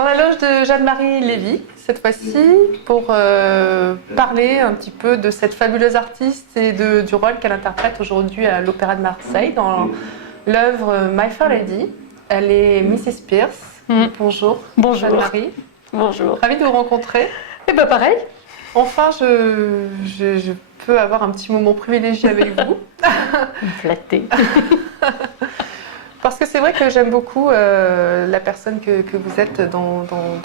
dans la loge de Jeanne-Marie Lévy, cette fois-ci, pour parler un petit peu de cette fabuleuse artiste et du rôle qu'elle interprète aujourd'hui à l'Opéra de Marseille dans l'œuvre My Fair Lady. Elle est Mrs. Pierce. Bonjour. Bonjour. Jeanne-Marie. Bonjour. Ravie de vous rencontrer. Et bien pareil. Enfin, je peux avoir un petit moment privilégié avec vous. Flattée. Parce que c'est vrai que j'aime beaucoup la personne que vous êtes dans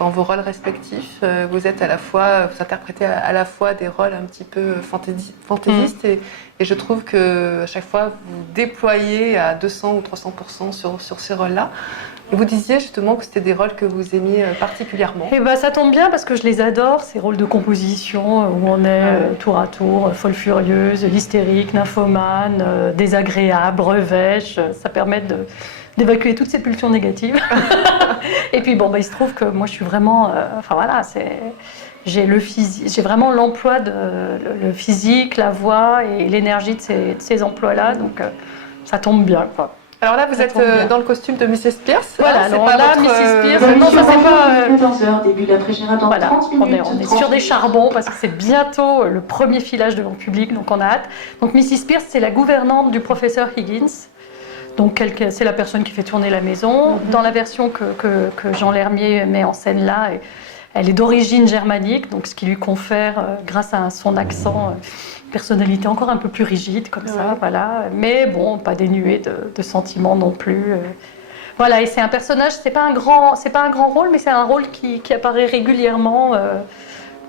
vos rôles respectifs. Vous êtes vous interprétez à la fois des rôles un petit peu fantaisistes et je trouve que à chaque fois vous déployez à 200 ou 300% sur ces rôles-là. Et vous disiez justement que c'était des rôles que vous aimiez particulièrement. Et ça tombe bien parce que je les adore, ces rôles de composition où on est tour à tour, folle furieuse, hystérique, nymphomane, désagréable, revêche. Ça permet d'évacuer toutes ces pulsions négatives. Et puis il se trouve que moi je suis vraiment, j'ai vraiment l'emploi le physique, la voix et l'énergie de ces emplois-là, donc ça tombe bien, quoi. Alors là, vous êtes dans le costume de Mrs. Pierce. Voilà, alors là, Mrs. Pierce, non, ça c'est pas... 14h, début de la pré-gérade dans 30 minutes. On est sur des charbons parce que c'est bientôt le premier filage devant le public, donc on a hâte. Donc Mrs. Pierce, c'est la gouvernante du professeur Higgins. Donc c'est la personne qui fait tourner la maison. Dans la version que Jean Lermier met en scène là, elle est d'origine germanique, donc ce qui lui confère, grâce à son accent, personnalité encore un peu plus rigide comme ça, voilà. Mais bon, pas dénuée de sentiments non plus. Voilà, et c'est un personnage, c'est pas un grand rôle, mais c'est un rôle qui apparaît régulièrement.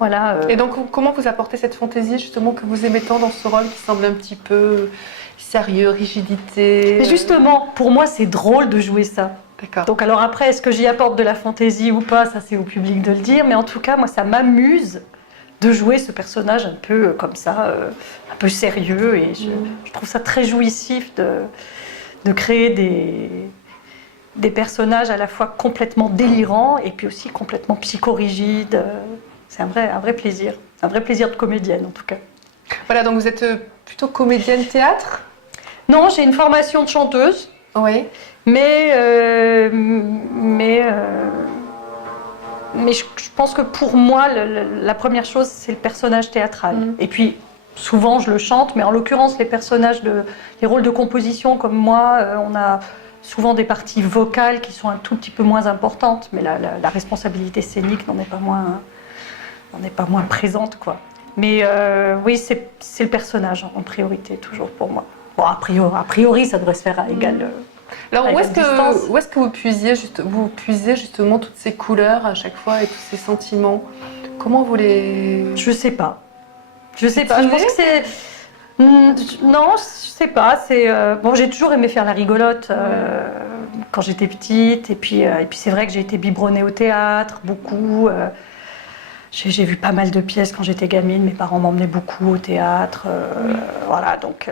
Voilà. Et donc, comment vous apportez cette fantaisie justement que vous aimez tant dans ce rôle qui semble un petit peu sérieux, rigidité? Mais justement, pour moi, c'est drôle de jouer ça. D'accord. Donc alors après, est-ce que j'y apporte de la fantaisie ou pas, ça c'est au public de le dire, mais en tout cas, moi, ça m'amuse de jouer ce personnage un peu comme ça, un peu sérieux, et je trouve ça très jouissif de créer des personnages à la fois complètement délirants et puis aussi complètement psychorigides. C'est un vrai plaisir, un vrai plaisir de comédienne en tout cas. Voilà, donc vous êtes plutôt comédienne théâtre? Non, j'ai une formation de chanteuse. Oui. Mais je pense que pour moi, la première chose, c'est le personnage théâtral. Et puis, souvent, je le chante, mais en l'occurrence, les rôles de composition, comme moi, on a souvent des parties vocales qui sont un tout petit peu moins importantes, mais la responsabilité scénique n'en est pas moins présente, quoi. Mais oui, c'est le personnage en priorité, toujours pour moi. Bon, a priori, ça devrait se faire à égal... Alors, où est-ce que vous puisez justement toutes ces couleurs à chaque fois et tous ces sentiments? Comment vous les... Je sais pas. Je pense que c'est... Non, je sais pas. J'ai toujours aimé faire la rigolote quand j'étais petite. Et puis c'est vrai que j'ai été biberonnée au théâtre, beaucoup. J'ai vu pas mal de pièces quand j'étais gamine. Mes parents m'emmenaient beaucoup au théâtre. Voilà, donc...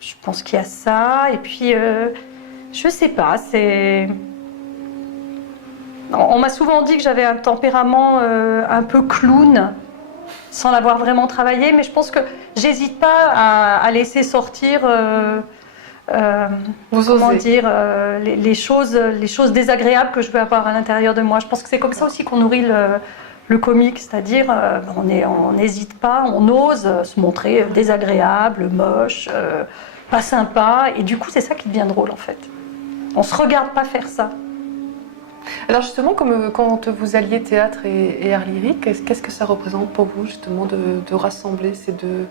je pense qu'il y a ça, et puis je sais pas, on m'a souvent dit que j'avais un tempérament un peu clown, sans l'avoir vraiment travaillé, mais je pense que j'hésite pas à laisser sortir, les choses désagréables que je peux avoir à l'intérieur de moi. Je pense que c'est comme ça aussi qu'on nourrit le comique, c'est-à-dire on n'hésite pas, on ose se montrer désagréable, moche, pas sympa, et du coup c'est ça qui devient drôle en fait. On se regarde pas faire ça. Alors justement, quand vous alliez théâtre et art lyrique, qu'est-ce que ça représente pour vous justement de rassembler ces deux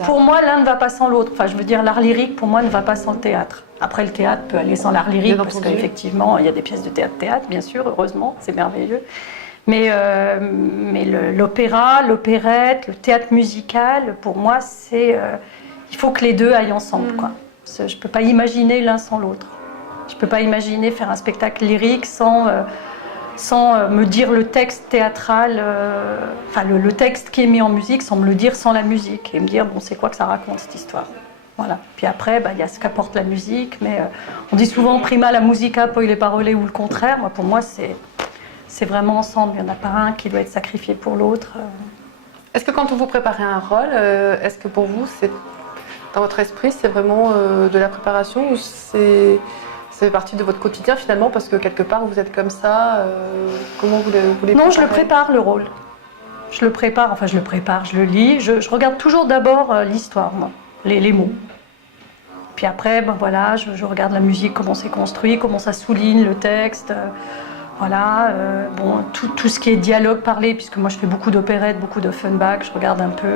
arts? Pour moi, l'un ne va pas sans l'autre. Enfin, je veux dire, l'art lyrique pour moi ne va pas sans le théâtre. Après, le théâtre peut aller sans l'art lyrique parce qu'effectivement, il y a des pièces de théâtre, bien sûr, heureusement, c'est merveilleux. Mais l'opéra, l'opérette, le théâtre musical, pour moi, il faut que les deux aillent ensemble, quoi. Je ne peux pas imaginer l'un sans l'autre. Je ne peux pas imaginer faire un spectacle lyrique sans me dire le texte théâtral, le texte qui est mis en musique, sans me le dire sans la musique, et me dire, bon, c'est quoi que ça raconte cette histoire. Voilà. Puis après, il y a ce qu'apporte la musique, mais on dit souvent prima la musica, poi le parole ou le contraire. Moi, pour moi, c'est vraiment ensemble. Il n'y en a pas un qui doit être sacrifié pour l'autre. Est-ce que quand vous préparez un rôle, est-ce que pour vous, dans votre esprit, c'est vraiment de la préparation ou c'est Ça fait partie de votre quotidien finalement parce que quelque part vous êtes comme ça. Comment vous les Non, je le prépare le rôle. Je le prépare, je le lis. Je regarde toujours d'abord l'histoire, moi, les mots. Puis après, voilà, je regarde la musique, comment c'est construit, comment ça souligne le texte. Tout ce qui est dialogue parlé, puisque moi je fais beaucoup d'opérettes, beaucoup d'Offenbach, je regarde un peu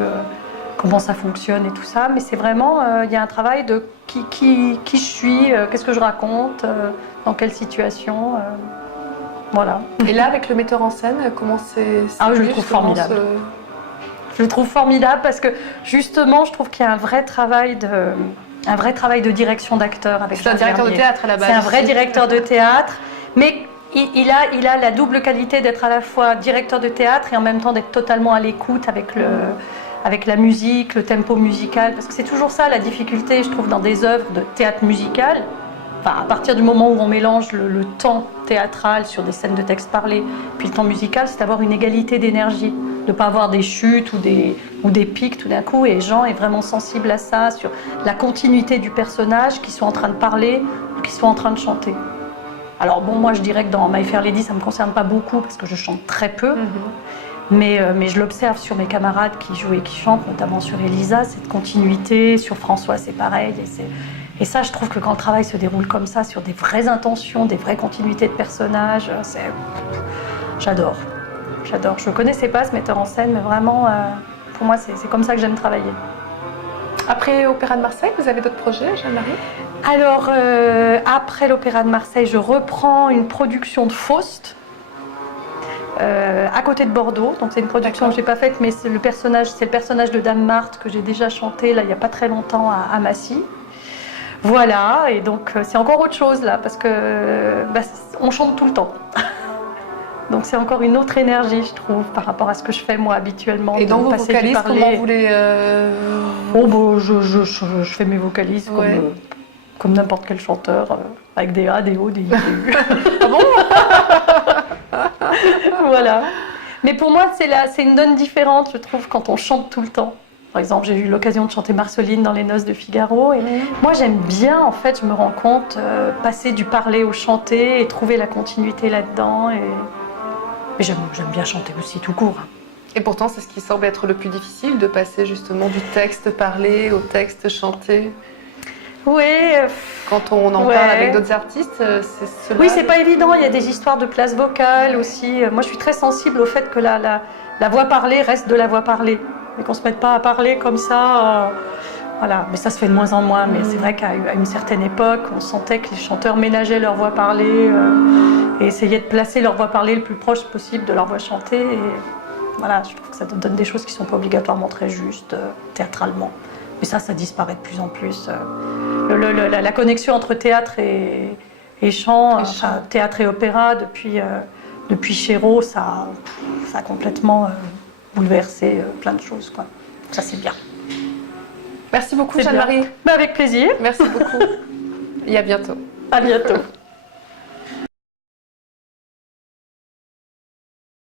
comment ça fonctionne et tout ça. Mais c'est vraiment, il y a un travail de qui je suis, qu'est-ce que je raconte, dans quelle situation. Voilà. Et là, avec le metteur en scène, comment c'est je le trouve formidable. Je le trouve formidable parce que justement, je trouve qu'il y a un vrai travail de direction d'acteur avec C'est un directeur de théâtre à la base. C'est un vrai directeur de théâtre, mais il a la double qualité d'être à la fois directeur de théâtre et en même temps d'être totalement à l'écoute avec la musique, le tempo musical, parce que c'est toujours ça la difficulté, je trouve, dans des œuvres de théâtre musical. Enfin, à partir du moment où on mélange le temps théâtral sur des scènes de texte parlé, puis le temps musical, c'est d'avoir une égalité d'énergie, de ne pas avoir des chutes ou des pics tout d'un coup. Et Jean est vraiment sensible à ça, sur la continuité du personnage, qu'il soit en train de parler ou qu'il soit en train de chanter. Alors bon, moi je dirais que dans My Fair Lady, ça ne me concerne pas beaucoup parce que je chante très peu. Mais je l'observe sur mes camarades qui jouent et qui chantent, notamment sur Elisa, cette continuité. Sur François, c'est pareil. Et ça, je trouve que quand le travail se déroule comme ça, sur des vraies intentions, des vraies continuités de personnages, j'adore. J'adore. Je ne connaissais pas ce metteur en scène, mais vraiment, pour moi, c'est comme ça que j'aime travailler. Après Opéra de Marseille, vous avez d'autres projets, Jeanne-Marie ? Alors, après l'Opéra de Marseille, je reprends une production de Faust, à côté de Bordeaux. Donc c'est une production que je n'ai pas faite, mais c'est le personnage de Dame Marthe que j'ai déjà chanté là, il n'y a pas très longtemps à Massy. Voilà, et donc c'est encore autre chose là, parce que on chante tout le temps. Donc c'est encore une autre énergie, je trouve, par rapport à ce que je fais moi habituellement. Et dans vos vocalises, comment vous les... je fais mes vocalises comme n'importe quel chanteur, avec des A, des O, des I, des U. Ah bon? Voilà. Mais pour moi, c'est une donne différente, je trouve, quand on chante tout le temps. Par exemple, j'ai eu l'occasion de chanter Marceline dans Les Noces de Figaro. Et moi, j'aime bien, en fait, je me rends compte, passer du parler au chanter et trouver la continuité là-dedans. Mais j'aime bien chanter aussi, tout court. Et pourtant, c'est ce qui semble être le plus difficile, de passer justement du texte parlé au texte chanté. Oui. Quand on en parle avec d'autres artistes, c'est cela. Oui, c'est pas évident. Il y a des histoires de place vocale aussi. Moi, je suis très sensible au fait que la voix parlée reste de la voix parlée. Et qu'on ne se mette pas à parler comme ça. Voilà. Mais ça se fait de moins en moins. Mais c'est vrai qu'à une certaine époque, on sentait que les chanteurs ménageaient leur voix parlée et essayaient de placer leur voix parlée le plus proche possible de leur voix chantée. Et voilà, je trouve que ça donne des choses qui ne sont pas obligatoirement très justes théâtralement. Mais ça disparaît de plus en plus. La connexion entre théâtre et chant, théâtre et opéra, depuis Chéreau, ça a complètement bouleversé plein de choses, quoi. Ça, c'est bien. Merci beaucoup, Jeanne-Marie. Avec plaisir. Merci beaucoup. Et à bientôt. À bientôt.